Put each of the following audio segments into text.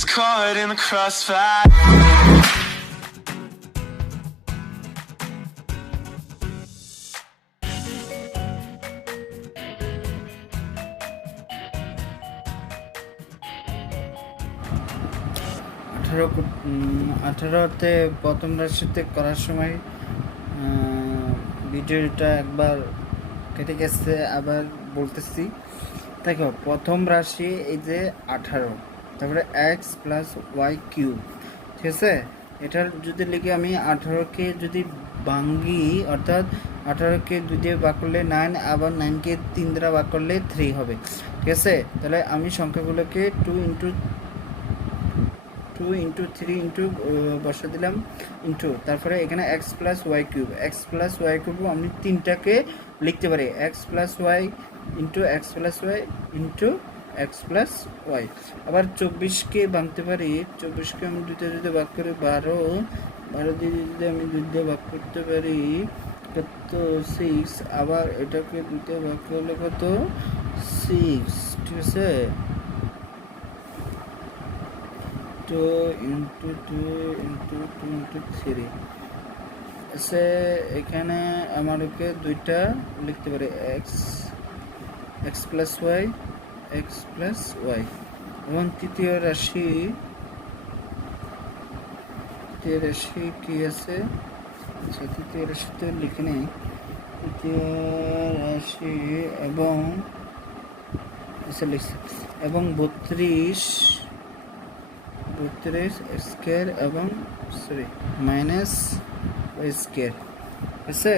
gets caught in the crossfire. আঠারোতে প্রথম রাশিতে করার সময় ভিডিওটা একবার কেটে গেছে, আবার বলতেছি। দেখো, প্রথম রাশি এই যে 18, তারপরে x প্লাস ওয়াই কিউব, ঠিক আছে। এটার যদি লিখে আমি 18কে যদি ভাঙ্গি, অর্থাৎ 18কে 2 দিয়ে ভাগ করলে 9, আবার 9কে 3 দ্বারা ভাগ করলে 3 হবে, ঠিক আছে। তাহলে আমি সংখ্যাগুলোকে 2 ইন্টু 3 ইন্টু বসা দিলাম, ইন্টু তারপরে এখানে x প্লাস ওয়াই কিউব, আমি 3টাকে লিখতে পারি, x plus y into x plus y. আবার 24কে ভাঙতে পারি, 24কে আমি 2তে যদি ভাগ করি 12 দিয়ে যদি আমি 2 দিয়ে ভাগ করতে পারি কত 6, আবার এটাকে 2তে ভাগ করলে কত 6, ঠিক আছে। 2 ইন্টু 3 আছে। এখানে আমাদেরকে 2টা লিখতে পারি, x প্লাস ওয়াই এবং তৃতীয় রাশি কি আছে? আচ্ছা, তৃতীয় রাশি তো লিখে নেই। তৃতীয় রাশি এবং এবং 32 স্কয়ার এবং মাইনাস ওয়াই স্কয়ার, আছে।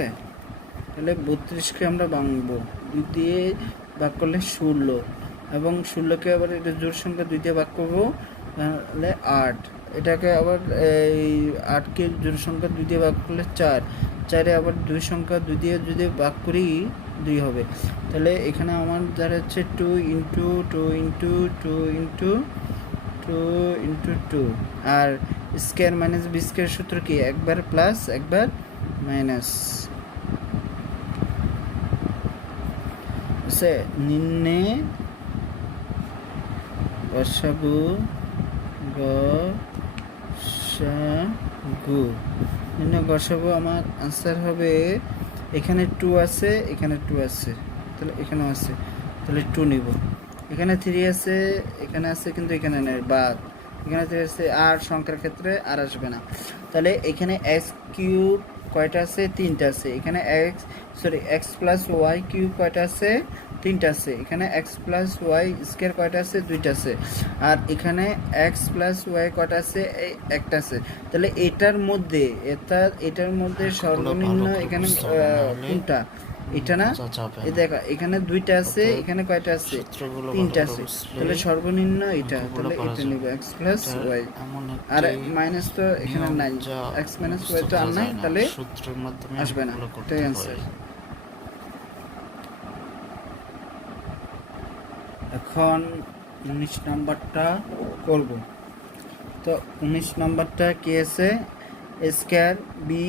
তাহলে 32কে আমরা ভাঙবো, 2 দিয়ে ভাগ করলে 16, এবং 16কে আবার এটা জোড় সংখ্যা 2 দিয়ে ভাগ করবো, তাহলে 8। এটাকে আবার এই 8কে জোড় সংখ্যা 2 দিয়ে ভাগ করলে 4 আবার 2 সংখ্যা 2 দিয়ে যদি ভাগ করি 2 হবে। তাহলে এখানে আমার দাঁড়াচ্ছে 2 ইন্টু 2 আর স্কয়ার মাইনাস বি স্কয়ার সূত্র কি? একবার প্লাস একবার মাইনাস। নিম্নে গসাগু আমার আনসার হবে, এখানে 2 আছে, এখানে 2 আছে, তাহলে এখানেও আছে, তাহলে 2 নিব। এখানে 3 আছে, এখানে আছে, কিন্তু এখানে নেই, বাদ। এখানে 3 আছে, আর সংখ্যার ক্ষেত্রে আর আসবে না। তাহলে এখানে x কিউব কয়টা আছে? 3টা আছে। এখানে x প্লাস ওয়াই কিউব কয়টা আছে? 3টা আছে। এখানে x প্লাস ওয়াই স্কয়ার কয়টা আছে? 2টা আছে। আর এখানে x প্লাস ওয়াই কয়টা আছে? একটা আছে। তাহলে এটার মধ্যে সর্বনিম্ন এখানে কোনটা? এটা না, এই দেখো এখানে 2টা আছে, এখানে কয়টা আছে? 3টা আছে। তাহলে সর্বনিম্ন এটা, তাহলে এটা নিব x প্লাস ওয়াই। আর মাইনাস তো এখানে নাই, x মাইনাস ওয়াই তো আর নাই, তাহলে সূত্রের মাধ্যমে আসবে না, এটাই आंसर। এখন 19 নাম্বারটা করব। তো 19 নাম্বারটা কি আছে? a square b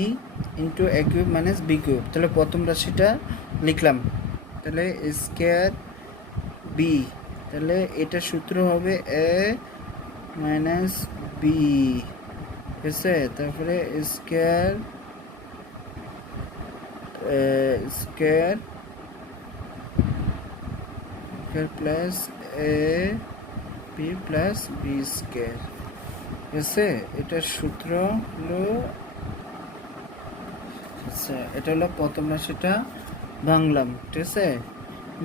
into a cube minus b cube. তাহলে প্রথম রাশিটা লিখলাম, তাহলে a স্কয়ার বি, তাহলে এটা সূত্র হবে এ মাইনাস বি, ঠিক আছে। তারপরে square plus A B plus B square, ঠিক আছে। এটার সূত্র হলো, আচ্ছা, এটা হলো প্রথম রাশিটা ভাঙলাম, ঠিক আছে।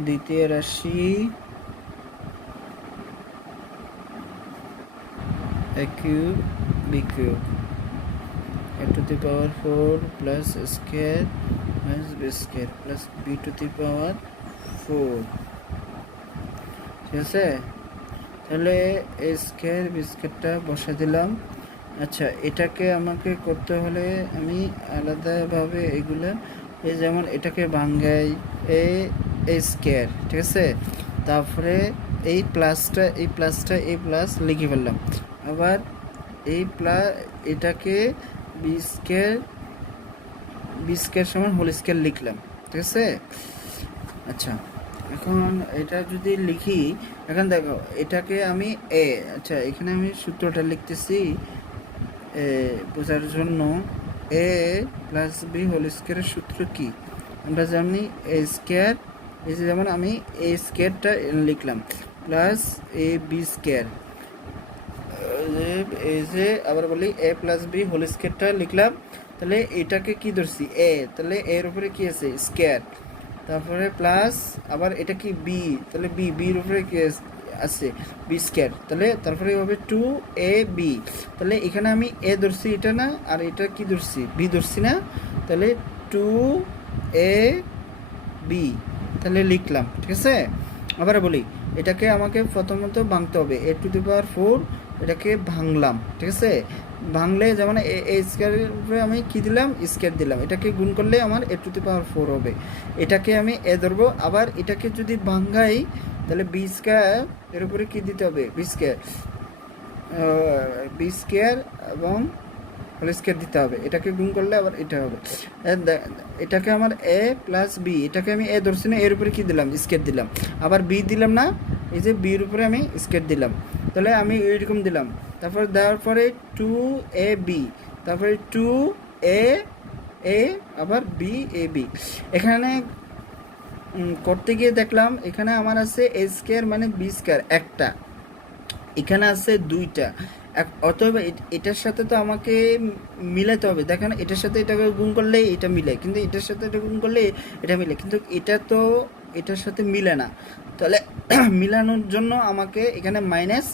দ্বিতীয় রাশি a cube b cube, a to the power 4 plus square minus b square plus b to the power 4, ঠিক আছে। তাহলে a স্কয়ার বি স্কয়ারটা বসা দিলাম। আচ্ছা, এটাকে আমাকে করতে হলে আমি আলাদাভাবে এগুলা, এই যেমন এটাকে ভাঙ্গাই এ স্কয়ার, ঠিক আছে। তারপরে এই প্লাসটা এই প্লাস লিখে ফেললাম। আবার এই এটাকে বি স্কয়ার সমান হোল স্কয়ার লিখলাম, ঠিক আছে। আচ্ছা, এখন এটা যদি লিখি, এখন দেখো এটাকে আমি আচ্ছা এখানে আমি সূত্রটা লিখতেছি বোঝার জন্য। এ প্লাস বি হোল স্কোয়ারের সূত্র কি আমরা জানি? এ স্কোয়ার, এই যে যেমন আমি এ স্কোয়ারটা লিখলাম প্লাস এ বি স্কোয়ার, এই যে আবার বলি এ প্লাস বি হোল স্কোয়ারটা লিখলাম, তাহলে এটাকে কি ধরছি এ, তাহলে এর উপরে কি আছে স্কোয়ার, তারপরে প্লাস আবার এটা কি বি, তাহলে বি, বির উপরে কি আছে বি স্কোয়ার, তাহলে তারপরে হবে টু এ বি, তাহলে এখানে আমি এ ধরছি এটা না, আর এটা কি ধরছি বি ধরছি না, তাহলে টু এ বি, তাহলে লিখলাম। ঠিক আছে, আবার বলি এটাকে আমাকে প্রথমত ভাঙতে হবে এ টু দি পাওয়ার 4, এটাকে ভাঙলাম। ঠিক আছে, ভাঙলে যেমন এ স্কোয়ারের উপরে আমি কি দিলাম স্কোয়ার দিলাম, এটাকে গুণ করলে আমার এ টু দি পাওয়ার 4 হবে, এটাকে আমি এ ধরবো। আবার এটাকে যদি ভাঙাই তাহলে বি স্কোয়ার এর উপরে কি দিতে হবে বি স্কোয়ার এবং হোল স্কোয়ার দিতে হবে, এটাকে গুণ করলে আবার এটা হবে। এটাকে আমার এ প্লাস বি, এটাকে আমি এ ধরছি না, এর উপরে কি দিলাম স্কোয়ার দিলাম, আবার বি দিলাম না, এই যে বির উপরে আমি স্কোয়ার দিলাম, তাহলে আমি এইরকম দিলাম। তারপর দেওয়ার পরে টু এ বি, তারপরে টু এ এ আবার বি এ বি। এখানে করতে গিয়ে দেখলাম এখানে আমার আছে এ স্কোয়ার মানে বি স্কোয়ার একটা, এখানে আছে দুইটা, অতএব এটার সাথে তো আমাকে মিলাতে হবে। দেখেন এটার সাথে এটাকে গুণ করলে এটা মিলে, কিন্তু এটার সাথে এটা গুণ করলে এটা মিলে, কিন্তু এটা তো এটার সাথে মিলে না, তাহলে মিলানোর জন্য আমাকে এখানে মাইনাস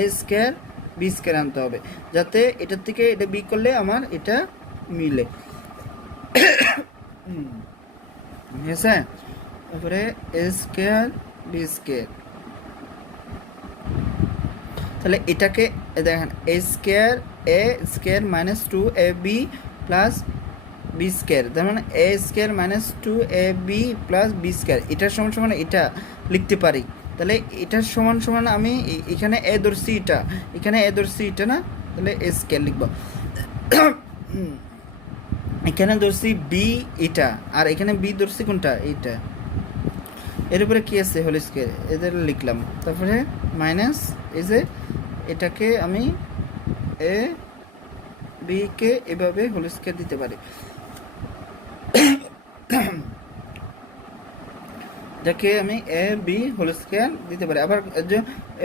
এ স্কোয়ার বি স্কোয়ার আনতে হবে, যাতে এটার থেকে এটা বি করলে আমার এটা মিলে। ঠিক আছে, তারপরে এ স্কোয়ার বি স্কোয়ার, তাহলে এটাকে দেখেন এ square minus two A B plus B square, যেমন এ square minus two A B plus B square, এটার সমান সমান এটা লিখতে পারি। তাহলে এটার সমান সমান আমি এখানে এ ধরছি এটা, এখানে এ ধরছি এটা না, তাহলে এ স্কোয়ার লিখব। এখানে ধরছি বি এটা, আর এখানে বি ধরছি কোনটা এইটা, এর উপরে কি আছে হোল স্কোয়ার, এদের লিখলাম। তারপরে মাইনাস এই যে এটাকে আমি এ বি কে এভাবে হোল স্কোয়ার দিতে পারি, এটাকে আমি এ বি হোল স্কোয়ার দিতে পারি। আবার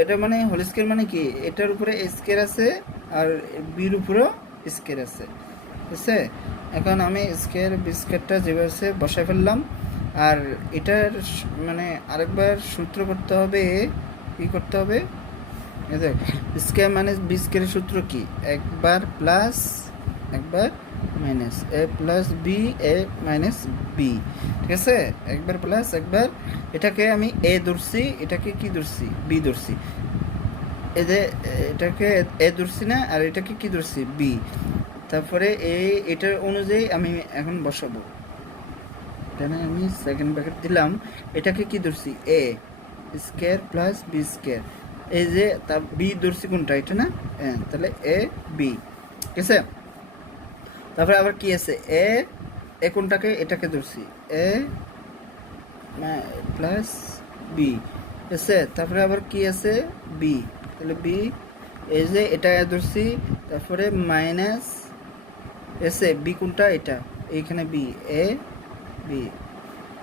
এটা মানে হোল স্কোয়ার মানে কি, এটার উপরে স্কোয়ার আছে আর বির উপরেও স্কোয়ার আছে। ঠিক আছে, এখন আমি স্কোয়ার বি স্কোয়ারটা যেভাবে বসায় ফেললাম, আর এটার মানে আরেকবার সূত্র করতে হবে, কি করতে হবে, স্কোয়ার মাইনাস বি স্কোয়ারের সূত্র কি, একবার প্লাস একবার minus A plus B A minus B. ঠিক আছে, একবার প্লাস একবার, এটাকে আমি এ ধরছি, এটাকে কি ধরছি বি ধরছি, এটাকে এ ধরছি না, আর এটাকে কি ধরছি বি, তারপরে এটার অনুযায়ী আমি এখন বসাবো, এখানে আমি সেকেন্ড ব্র্যাকেট দিলাম, এটাকে কি ধরছি এ স্কোয়ার প্লাস বি স্কোয়ার, এই যে তার বি ধরছি কোনটা এটা না, তাহলে এ বি। ঠিক আছে, তারপরে আবার কি আছে এ কোনটাকে, এটাকে ধরছি এ প্লাস বি। ঠিক আছে, তারপরে আবার কি আছে বি, তাহলে বি, এই যে এটা ধরছি, তারপরে মাইনাস এসে বি কোনটা এটা, এইখানে বি এ বি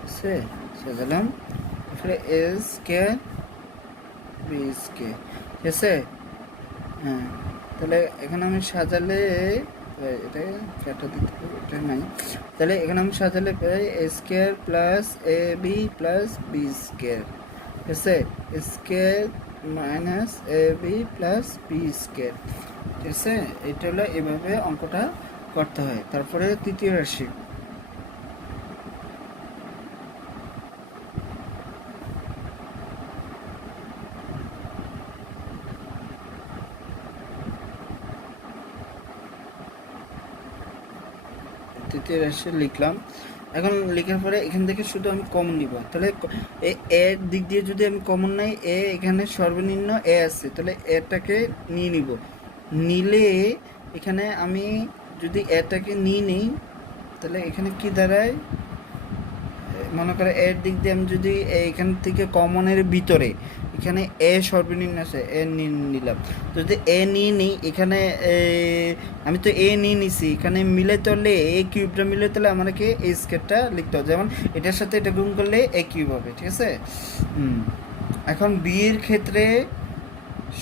আছে সাজালাম, তারপরে এ স্কোয়ার বি স্কোয়ার। ঠিক আছে, হ্যাঁ, তাহলে এখানে আমি সাজালে এটা কাটা দিতে হবে, এটা নাই, তাহলে এখানে আমি সাজালে পাই এ square plus A B plus B square. ঠিক আছে, square minus A B plus B square. ঠিক আছে, এটা হলো এভাবে অঙ্কটা করতে হয়। তারপরে তৃতীয় রাশি, তৃতীয় রাশি লিখলাম। এখন লেখার পরে এখান থেকে শুধু আমি কমন নিব, তাহলে এর দিক দিয়ে যদি আমি কমন নেই, এখানে সর্বনিম্ন এ আছে, তাহলে এটাকে নিয়ে নিব, নিলে এখানে আমি যদি এটাকে নিয়ে নিই, তাহলে এখানে কি দাঁড়ায় মনে করে এর দিক দিয়ে আমি যদি এইখান থেকে কমনের ভিতরে এখানে এ সর্বনিম্ন আছে এ নিলাম, যদি এ নিয়ে নিই এখানে আমি তো এ নিয়ে নিছি, এখানে মিলে তোলে এ কিউবটা মিলে তোলে আমাকে এই স্কোয়ারটা লিখতে হবে, যেমন এটার সাথে এটা গুণ করলে এ কিউব হবে, ঠিক আছে। এখন বি এর ক্ষেত্রে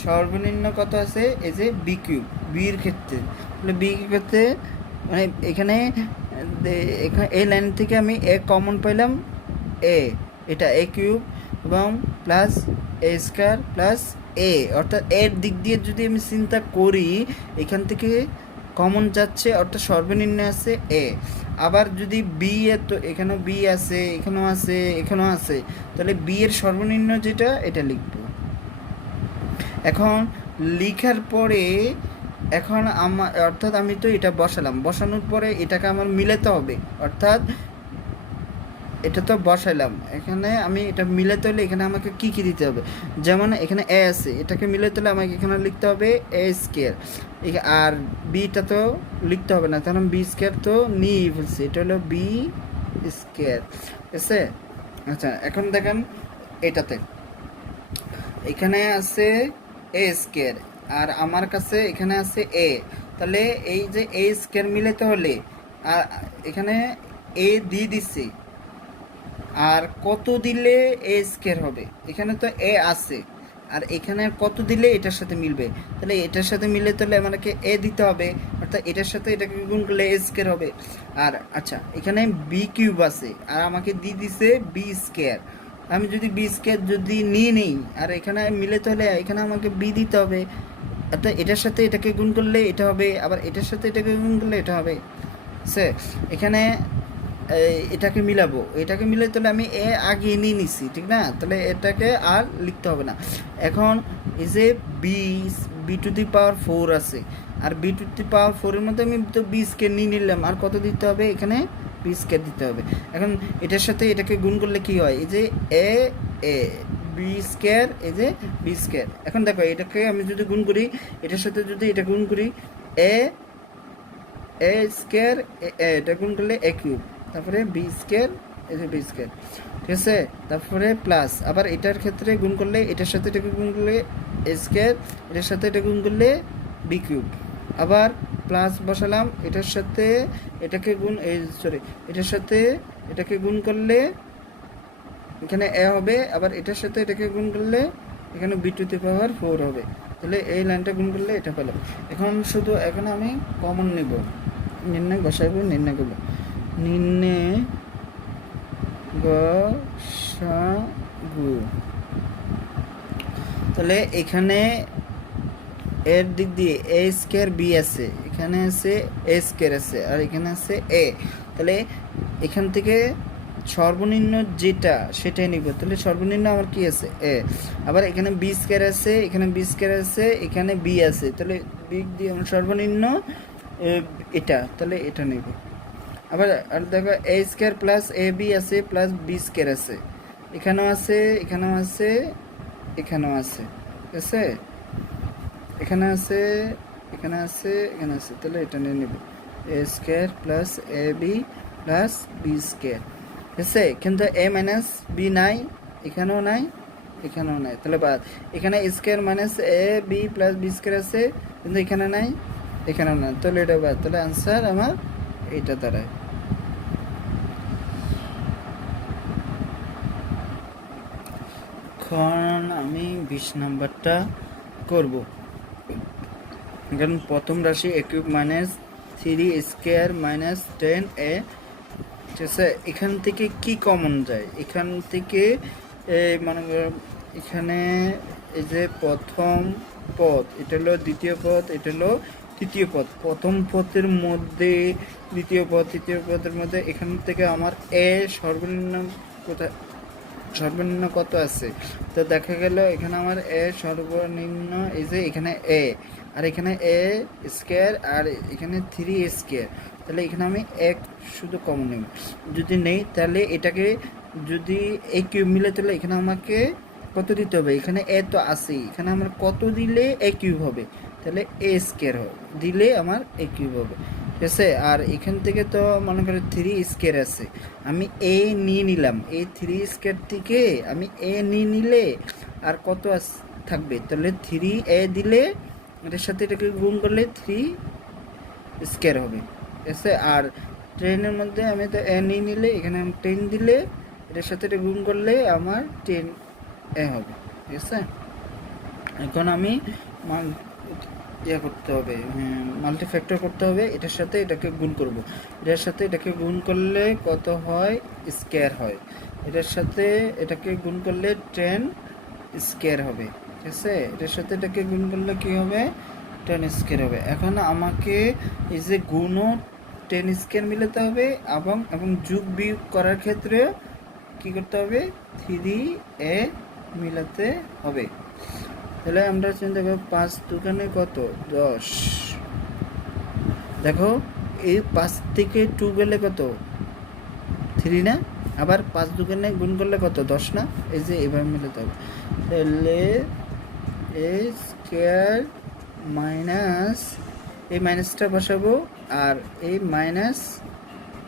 সর্বনিম্ন কত আছে, এই যে বি কিউব, বি এর ক্ষেত্রে, তাহলে বি ক্ষেত্রে মানে এখানে এই লাইন থেকে আমি এ কমন পাইলাম, এ এটা এ কিউব এবং প্লাস এ স্কোয়ার প্লাস এ, অর্থাৎ এর দিক দিয়ে যদি আমি চিন্তা করি এখান থেকে কমন যাচ্ছে, অর্থাৎ সর্বনিম্ন আছে এ। আবার যদি বি এর, তো এখানেও বি আছে, এখানেও আছে, এখানেও আছে, তাহলে বি এর সর্বনিম্ন যেটা এটা লিখব। এখন লিখার পরে এখন আমার অর্থাৎ আমি তো এটা বসালাম, বসানোর পরে এটাকে আমার মিলাতে হবে, অর্থাৎ এটা তো বসাইলাম, এখানে আমি এটা মিলাতে হলে এখানে আমাকে কি কি দিতে হবে, যেমন এখানে এ আছে, এটাকে মিলাতে হলে আমাকে এখানে লিখতে হবে এ স্কোয়ার, আর বিটা তো লিখতে হবে না, কারণ বি স্কোয়ার তো নিয়ে ফেলছি, এটা হলো বি স্কোয়ার, ঠিক আছে। আচ্ছা এখন দেখেন এটাতে এখানে আছে এ স্কোয়ার আর আমার কাছে এখানে আছে এ, তাহলে এই যে এ স্কোয়ার মিলাতে হলে আর এখানে এ দিয়ে দিচ্ছি, আর কত দিলে এ স্কোয়ার হবে, এখানে তো এ আছে আর এখানে কত দিলে এটার সাথে মিলবে, তাহলে এটার সাথে মিলে তাহলে আমাকে এ দিতে হবে, অর্থাৎ এটার সাথে এটাকে গুণ করলে এ স্কোয়ার হবে। আর আচ্ছা এখানে বি কিউব আছে আর আমাকে দিয়ে দিছে বি স্কোয়ার, আমি যদি বি স্কোয়ার যদি নিয়ে নিই আর এখানে মিলে তাহলে এখানে আমাকে বি দিতে হবে, অর্থাৎ এটার সাথে এটাকে গুণ করলে এটা হবে, আবার এটার সাথে এটাকে গুণ করলে এটা হবে, সে এখানে এটাকে মিলাবো, এটাকে মিলে তাহলে আমি এ আগে নিয়ে নিছি, ঠিক না, তাহলে এটাকে আর লিখতে হবে না। এখন এই যে বি টু দি পাওয়ার 4 আছে আর বি টু দি পাওয়ার 4-এর মধ্যে আমি তো বি স্কোয়ার নিয়ে নিলাম, আর কত দিতে হবে, এখানে বি স্কোয়ার দিতে হবে। এখন এটার সাথে এটাকে গুণ করলে কি হয়, এই যে এ এ বি স্কোয়ার, এই যে বি স্কোয়ার। এখন দেখো এটাকে আমি যদি গুণ করি, এটার সাথে যদি এটা গুণ করি এ এ স্কোয়ার, এটা গুণ করলে এ কিউব, তারপরে বি স্কোয়ার, এই যে বি স্কোয়ার, ঠিক আছে, তারপরে প্লাস আবার এটার ক্ষেত্রে গুণ করলে এটার সাথে এটাকে গুণ করলে এ স্কোয়ার, এটার সাথে এটা গুণ করলে বি কিউব, আবার প্লাস বসালাম, এটার সাথে এটাকে গুণ এটার সাথে এটাকে গুণ করলে এখানে এ হবে, আবার এটার সাথে এটাকে গুণ করলে এখানে বি টু দি পাওয়ার 4 হবে, তাহলে এই লাইনটা গুণ করলে এটা পেলাম। এখন শুধু এখন আমি কমন নেব, নির্ণয় বসাইব, নির্ণয় করবো, নির্ণয় গসাগু, তাহলে এখানে এর দিক দিয়ে এ স্কোয়ার বি আছে, এখানে আছে এ স্কোয়ার আছে আর এখানে আছে এ, তাহলে এখান থেকে সর্বনিম্ন যেটা সেটাই নিব, তাহলে সর্বনিম্ন আমার কি আছে এ, আবার এখানে বি স্কোয়ার আছে, এখানে বি স্কোয়ার আছে, এখানে বি আছে, তাহলে বি দিয়ে আমার সর্বনিম্ন এটা, তাহলে এটা নেব। আবার আর দেখো এ স্কোয়ার প্লাস এ বি আছে প্লাস বি স্কোয়ার আছে, এখানেও আছে, এখানেও আছে, এখানেও আছে, ঠিক আছে, এখানে আছে, এখানে আছে, এখানে আছে, তাহলে এটা নিয়ে নেব এ square plus A B plus B square, ঠিক আছে। কিন্তু এ মাইনাস বি নাই, এখানেও নাই, এখানেও নাই, তাহলে বাদ, এখানে square minus A B plus B square আছে কিন্তু এখানে নাই, এখানেও নাই, তাহলে এটা বাদ, তাহলে আনসার আমার এইটা দাঁড়ায়। এখন আমি 20 নাম্বারটা করব, কারণ প্রথম রাশি এ কিউব মাইনাস 3 স্কোয়ার মাইনাস 10 এ, ঠিক আছে। এখান থেকে কি কমন যায়, এখান থেকে মানে এখানে এই যে প্রথম পদ এটা হলো দ্বিতীয় পদ, এটা হলো তৃতীয় পদ, প্রথম পদের মধ্যে দ্বিতীয় পদ, তৃতীয় পদের মধ্যে এখান থেকে আমার এ সর্বনিম্ন কোথায়, সর্বনিম্ন কত আছে, তো দেখা গেল এখানে আমার এ সর্বনিম্ন এই যে এখানে এ, আর এখানে এ স্কোয়ার আর এখানে 3 স্কোয়ার, তাহলে এখানে আমি এক শুধু কমন নেব, যদি নেই তাহলে এটাকে যদি এ কিউব মিলে তাহলে এখানে আমাকে কত দিতে হবে, এখানে এ তো আছেই, এখানে আমার কত দিলে এ কিউব হবে, তাহলে এ স্কোয়ার দিলে আমার এ কিউব হবে, ঠিক আছে। আর এখান থেকে তো মনে করো থ্রি স্কোয়ার আছে, আমি এ নিয়ে নিলাম, এই থ্রি স্কোয়ার থেকে আমি এ নিয়ে নিলে আর কত থাকবে, তাহলে থ্রি এ দিলে এটার সাথে এটাকে গুণ করলে থ্রি স্কোয়ার হবে, ঠিক আছে। আর ট্রেনের মধ্যে আমি তো এ নিয়ে নিলে এখানে আমি 10 দিলে এটার সাথে এটা গুণ করলে আমার 10 এ হবে, ঠিক আছে। এখন আমি ইয়ে করতে হবে, মাল্টিফ্যাক্টর করতে হবে, এটার সাথে এটাকে গুণ করব, এটার সাথে এটাকে গুণ করলে কত হয়, স্কোয়ার হয়, এটার সাথে এটাকে গুণ করলে 10 স্কোয়ার হবে, ঠিক আছে। এটার সাথে এটাকে গুণ করলে কি হবে, 10 স্কোয়ার হবে। এখন আমাকে এই যে গুণও 10 স্কোয়ার মিলাতে হবে এবং যোগ বিয়োগ করার ক্ষেত্রে কি করতে হবে, 3a মিলাতে হবে। তাহলে আমরা চিন্তা করব 5 দোকানে কত, 10। দেখো এই 5 থেকে 2 গেলে কত, 3 না, আবার 5 দোকানে গুণ করলে কত, 10 না, এই যে এভাবে মিলাতে হবে। তাহলে এ স্কোয়ার মাইনাস এই মাইনাসটা বসাবো আর এই মাইনাস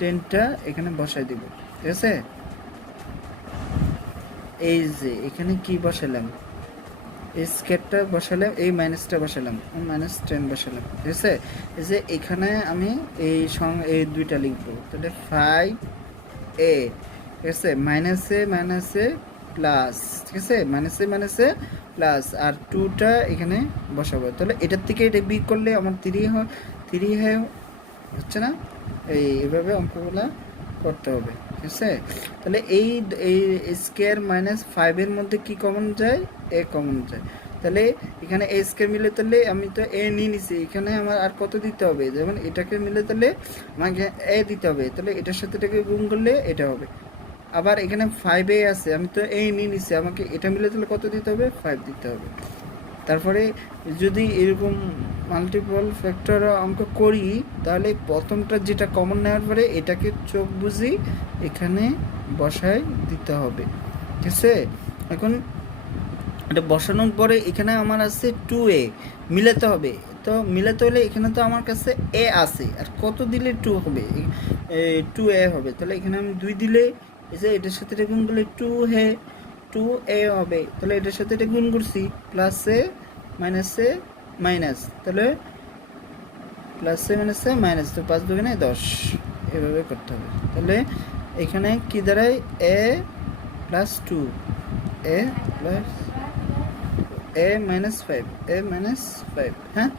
10টা এখানে বসাই দিব, ঠিক আছে। এই যে এখানে কি বসালাম, এই স্কোয়ারটা বসালাম, এই মাইনাসটা বসালাম, -10 বসালাম, ঠিক আছে। এই যে এখানে আমি এই দুইটা লিখবো, তাহলে 5a, ঠিক আছে, মাইনাসে প্লাস, ঠিক আছে, মাইনাসে প্লাস, আর 2টা এখানে বসাবো। তাহলে এটার থেকে এটা বিয়োগ করলে আমার 3 হচ্ছে না, এইভাবে অঙ্কগুলা করতে হবে, ঠিক আছে। তাহলে এই স্কোয়ার -5 মধ্যে কি কমন যায়, এ কমন যায়। তাহলে এখানে এ স্কোয়ার মিলে তাহলে আমি তো এ নিয়ে নিছি, এখানে আমার আর কত দিতে হবে, যেমন এটাকে মিলে তাহলে আমাকে এ দিতে হবে, তাহলে এটার সাথে এটাকে গুণ করলে এটা হবে। আবার এখানে 5a আছে, আমি তো এ নিয়ে নিছি, আমাকে এটা মিলে তাহলে কত দিতে হবে, 5 দিতে হবে। তারপরে যদি এরকম মাল্টিপল ফ্যাক্টর অঙ্ক করি, তাহলে প্রথমটা যেটা কমন নেওয়ার পরে এটাকে চোখ বুঝি এখানে বসায় দিতে হবে, ঠিক আছে। এখন এটা বসানোর পরে এখানে আমার আছে 2a, মিলাতে হবে। তো মিলাতে হলে এখানে তো আমার কাছে এ আছে, আর কত দিলে 2 হবে, 2a হবে। তাহলে এখানে আমি 2 দিলে এই যে এটার সাথে এটা গুণ করলে 2a হবে। তাহলে এটার সাথে এটা গুণ করছি, প্লাসে মাইনাসে মাইনাস, তাহলে প্লাসে মাইনাসে মাইনাস, তো 5 দুগুণে 10, এভাবে করতে হবে। তাহলে এখানে কি দাঁড়ায়, a plus 2, a plus a -5, হ্যাঁ,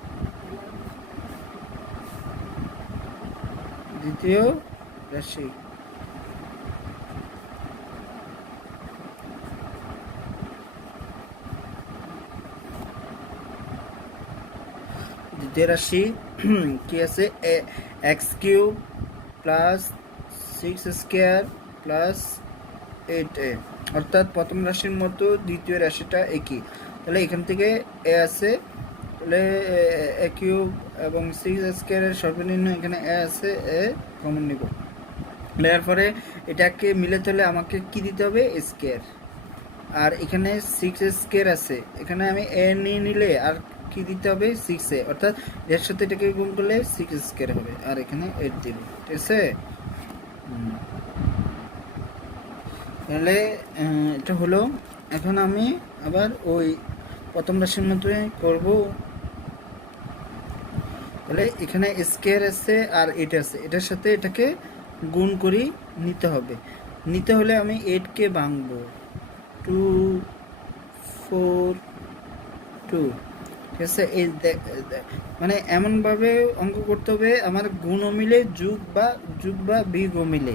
দ্বিতীয় রাশি। দ্বিতীয় রাশি কি আছে, x³ plus 6 square plus 8a, অর্থাৎ প্রথম রাশির মতো দ্বিতীয় রাশিটা একই। তাহলে এখান থেকে এ আছে, তাহলে a³ এবং 6 স্কোয়ারের সর্বনিম্ন এখানে এ আছে, এ কমন নিব। নেওয়ার পরে এটাকে মিলাতে হলে আমাকে কি দিতে হবে, স্কোয়ার। আর এখানে 6 স্কোয়ার আছে, এখানে আমি এ নিয়ে নিলে আর কি দিতে হবে, 6a, অর্থাৎ এর সাথে এটাকে গুণ করলে 6 স্কোয়ার হবে, আর এখানে 8 দিব, ঠিক আছে। তাহলে এটা হলো। এখন আমি আবার ওই প্রথম রাশির মধ্যে করব। তাহলে এখানে স্কোয়ার আছে আর এটা আছে, এটার সাথে এটাকে গুণ করি নিতে হবে। নিতে হলে আমি 8কে ভাঙবো, 2 4 2, ঠিক আছে। এই মানে এমনভাবে অঙ্ক করতে হবে আমার গুণও মিলে যোগ বা বিয়োগও মিলে,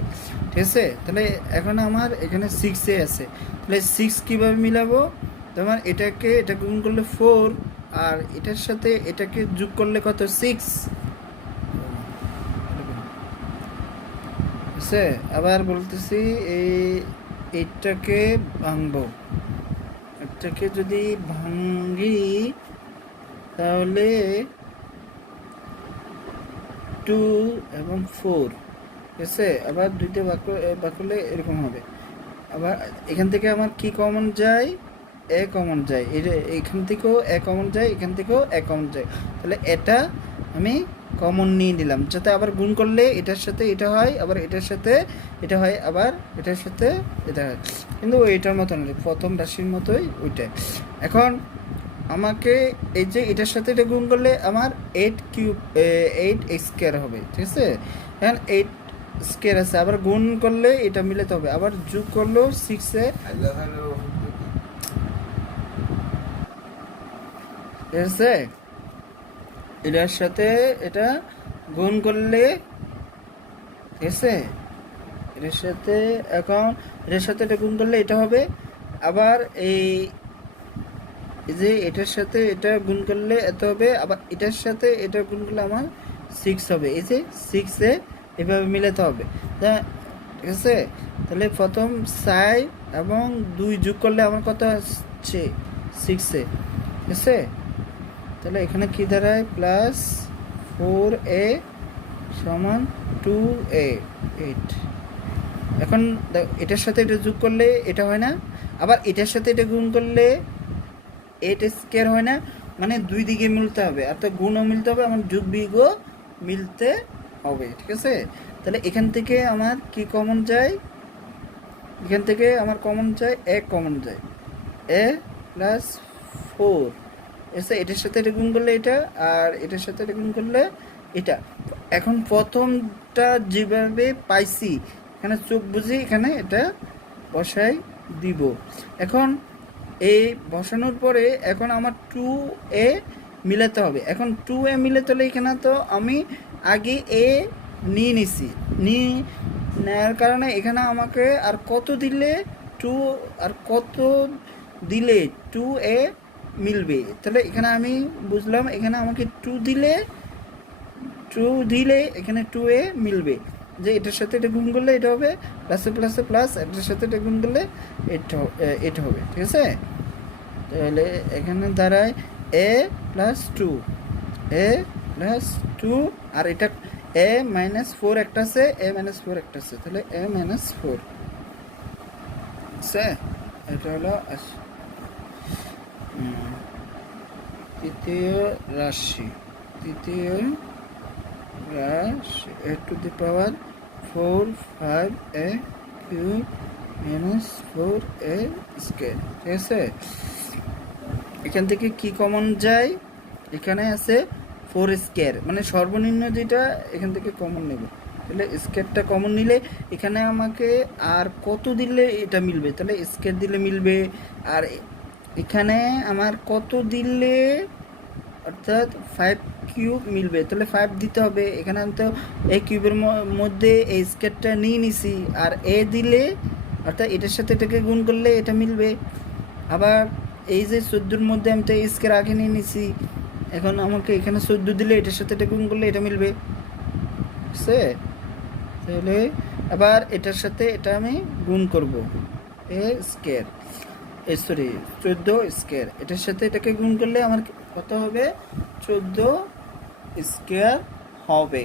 ঠিক আছে। তাহলে এখন আমার এখানে 6a আছে, তাহলে 6 কীভাবে মিলাবো, তোমার এটাকে এটা গুণ করলে 4, আর এটার সাথে এটাকে যোগ করলে কত, 6, ঠিক আছে। আবার বলতেছি এইটাকে ভাঙবো, এটাকে যদি ভাঙি তাহলে 2 এবং 4, ঠিক আছে। আবার দুইটা ভাগ করলে এরকম হবে। আবার এখান থেকে আমার কি কমন যায়, এ কমন যায়, এখান থেকেও এ কমন যায়, এখান থেকেও এ কমন যায়। তাহলে এটা আমি কমন নিয়ে নিলাম, যাতে আবার গুণ করলে এটার সাথে এটা হয়, আবার এটার সাথে এটা হয়, আবার এটার সাথে এটা হয়, কিন্তু ওইটার মতো না, প্রথম রাশির মতোই ওইটাই। এখন আমাকে এই যে এটার সাথে এটা গুণ করলে আমার 8 স্কোয়ার হবে, ঠিক আছে। এখন 8 স্কোয়ার আছে, আবার গুণ করলে এটা মিলাতে হবে, আবার যোগ করলেও 6 ঠিক আছে। এটার সাথে এটা গুণ করলে, ঠিক আছে, এটার সাথে এখন এটার সাথে এটা গুণ করলে এটা হবে, আবার এই যে এটার সাথে এটা গুণ করলে এত হবে, আবার এটার সাথে এটা গুণ করলে আমার 6 হবে, এই যে 6 এভাবে মিলাতে হবে, ঠিক আছে। তাহলে প্রথম 4 এবং 2 যোগ করলে আমার কত আসছে 6, ঠিক আছে। তাহলে এখানে কি দাঁড়ায়, প্লাস 4a সমান 2a 8। এখন এটার সাথে এটা যোগ করলে এটা হয় না, আবার এটার সাথে এটা গুণ করলে 8 স্কোয়ার হয় না, মানে দুই দিকে মিলতে হবে, অর্থাৎ গুণও মিলতে হবে, আমার যোগ বিয়োগও মিলতে হবে, ঠিক আছে। তাহলে এখান থেকে আমার কি কমন যায়, এখান থেকে আমার কমন যায় এ, কমন যায় এ প্লাস 4 এসে এটার সাথে এটা গুণ করলে এটা, আর এটার সাথে এটা গুণ করলে এটা। এখন প্রথমটা যেভাবে পাইছি এখানে চোখ বুঝি এখানে এটা বসাই দিব। এখন এই বসানোর পরে এখন আমার 2a মিলাতে হবে। এখন 2a মিলাতে হলে এখানে তো আমি আগে a নিয়ে নিছি, নিয়ে নেওয়ার কারণে এখানে আমাকে আর কত দিলে 2 আর কত দিলে 2a মিলবে, তাহলে এখানে আমি বুঝলাম এখানে আমাকে 2 দিলে এখানে 2a মিলবে, যে এটার সাথে এটা গুণ করলে এটা হবে, প্লাসে প্লাসে প্লাস, এটার সাথে এটা গুণ করলে এটা হবে, ঠিক আছে। তাহলে এখানে দাঁড়ায় a প্লাস 2 আর এটা a মাইনাস 4 একটা আছে, a মাইনাস 4 একটা আছে, তাহলে a মাইনাস 4, এটা হলো তৃতীয় রাশি a to the power 4 5a cube minus 4a square, ঠিক আছে। এখান থেকে কি কমন যায়, এখানে আছে 4 স্কোয়ার, মানে সর্বনিম্ন যেটা এখান থেকে কমন নেব, তাহলে স্কোয়ারটা কমন নিলে এখানে আমাকে আর কত দিলে এটা মিলবে, তাহলে স্কোয়ার দিলে মিলবে, আর এখানে আমার কত দিলে অর্থাৎ 5 কিউব মিলবে, তাহলে 5 দিতে হবে, এখানে আমি তো এই কিউবের মধ্যে এই স্কোয়ারটা নিয়ে নিছি, আর এ দিলে অর্থাৎ এটার সাথে এটাকে গুণ করলে এটা মিলবে, আবার এই যে 14-র মধ্যে আমি তো এই স্কোয়ার আগে নিয়ে নিছি, এখন আমাকে এখানে 14 দিলে এটার সাথে এটা গুণ করলে এটা মিলবে, বুঝছে। তাহলে আবার এটার সাথে এটা আমি গুণ করব, এ স্কোয়ার সরি 14 স্কোয়ার, এটার সাথে এটাকে গুণ করলে আমার কত হবে 14 স্কোয়ার হবে,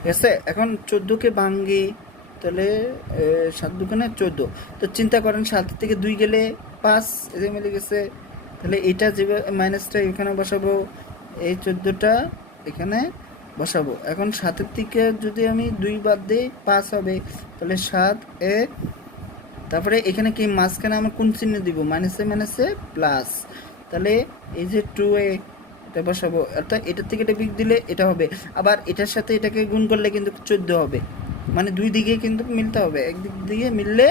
ঠিক আছে। এখন 14কে ভাঙ্গি, তাহলে 7 দুগুণে 14, তো চিন্তা করেন 7 থেকে 2 গেলে 5, এদের মিলে গেছে, তাহলে এটা যে মাইনাসটা এখানে বসাবো, এই 14টা এখানে বসাবো। এখন 7-এর থেকে যদি আমি 2 বাদ দিই 5 হবে, তাহলে 7a, তারপরে এখানে কি মাঝখানে আমরা কোন চিহ্ন দিব, মাইনাসে প্লাস, তাহলে এই যে 2a এটা বসাবো, অর্থাৎ এটার থেকে এটা বিয়োগ দিলে এটা হবে, আবার এটার সাথে এটাকে গুণ করলে কিন্তু 14 হবে, মানে দুই দিকে কিন্তু মিলতে হবে, একদিক দিয়ে মিললে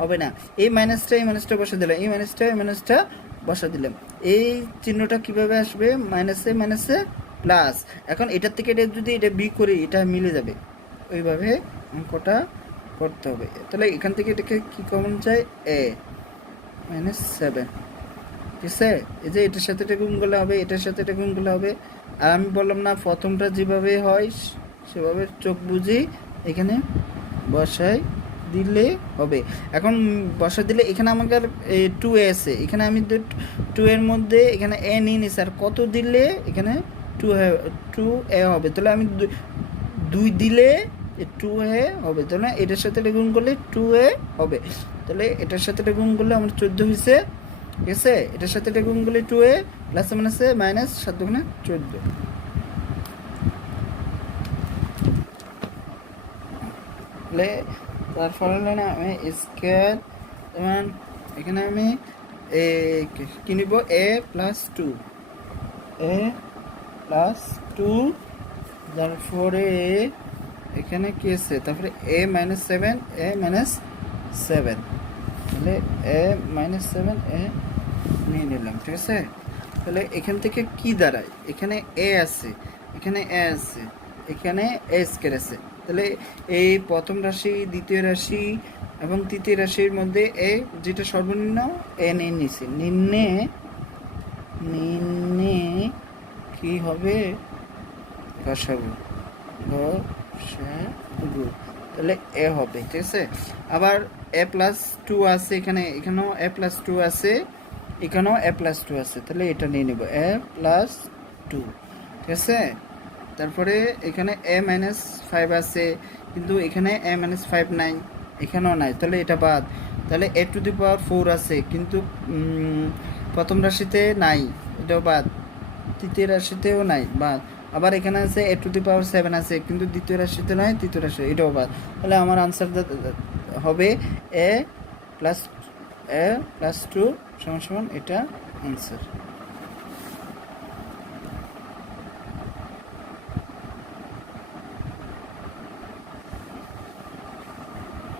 হবে না। এই মাইনাসটা বসা দিলাম, এই মাইনাসটা বসা দিলাম, এই চিহ্নটা কিভাবে আসবে, মাইনাসে প্লাস, এখন এটার থেকে এটা যদি এটা বিয়োগ করি এটা মিলে যাবে, ওইভাবে অঙ্কটা করতে হবে। তাহলে এখান থেকে এটাকে কি কমন চাই, a -7, ঠিক আছে। এই যে এটার সাথে এটা গুণ করলে হবে, এটার সাথে এটা গুণ করলে হবে, আর আমি বললাম না প্রথমটা যেভাবে হয় সেভাবে চোখ বুঝি এখানে বসাই দিলে হবে। এখন বসা দিলে এখানে আমাকে 2a আছে, এখানে আমি 2 এর মধ্যে এখানে a নিয়ে নিছি, আর কত দিলে এখানে 2a হবে, তাহলে আমি 2 দিলে 2a হবে, তাহলে এটার সাথে এটা গুণ করলে 2a হবে, তাহলে এটার সাথে এটা গুণ করলে আমার 14 হয়েছে, ঠিক আছে। এটার সাথে এটা গুণ করলে 2a প্লাস মাইনাসে মাইনাস 7 দুগুণে 14, তাহলে তারপর হলো না আমি স্কোয়ার, যেমন এখানে আমি এ কি নিব, এ প্লাস টু, এ প্লাস টু, তারপরে এখানে কি আছে, তারপরে এ মাইনাস সেভেন, এ মাইনাস সেভেন, তাহলে এ মাইনাস সেভেন এ নিয়ে নিলাম, ঠিক আছে। তাহলে এখান থেকে কি দাঁড়ায়, এখানে এ আছে, এখানে এ আছে, এখানে এ স্কোয়ার আছে, তাহলে এই প্রথম রাশি, দ্বিতীয় রাশি এবং তৃতীয় রাশির মধ্যে এ যেটা সর্বনিম্ন এ নিয়ে নিছি, নিম্নে নিম্নে কি হবে, বসাবো, বসাবো, তাহলে এ হবে, ঠিক আছে। আবার এ প্লাস টু আছে এখানে, এখানেও এ প্লাস টু আছে, এখানেও এ প্লাস টু আছে, তাহলে এটা নিয়ে নেব, এ প্লাস টু, ঠিক আছে। তারপরে এখানে এ মাইনাস ফাইভ আছে, কিন্তু এখানে এ মাইনাস ফাইভ নাই, এখানেও নাই, তাহলে এটা বাদ। তাহলে এ টু দি পাওয়ার ফোর আছে, কিন্তু প্রথম রাশিতে নাই, এটাও বাদ, তৃতীয় রাশিতেও নাই, বাদ। আবার এখানে আছে এ টু দি পাওয়ার সেভেন আছে, কিন্তু দ্বিতীয় রাশিতে নয়, তৃতীয় রাশি, এটাও বাদ। তাহলে আমার আনসার হবে এ প্লাস টু সমান সমান, এটা আনসার।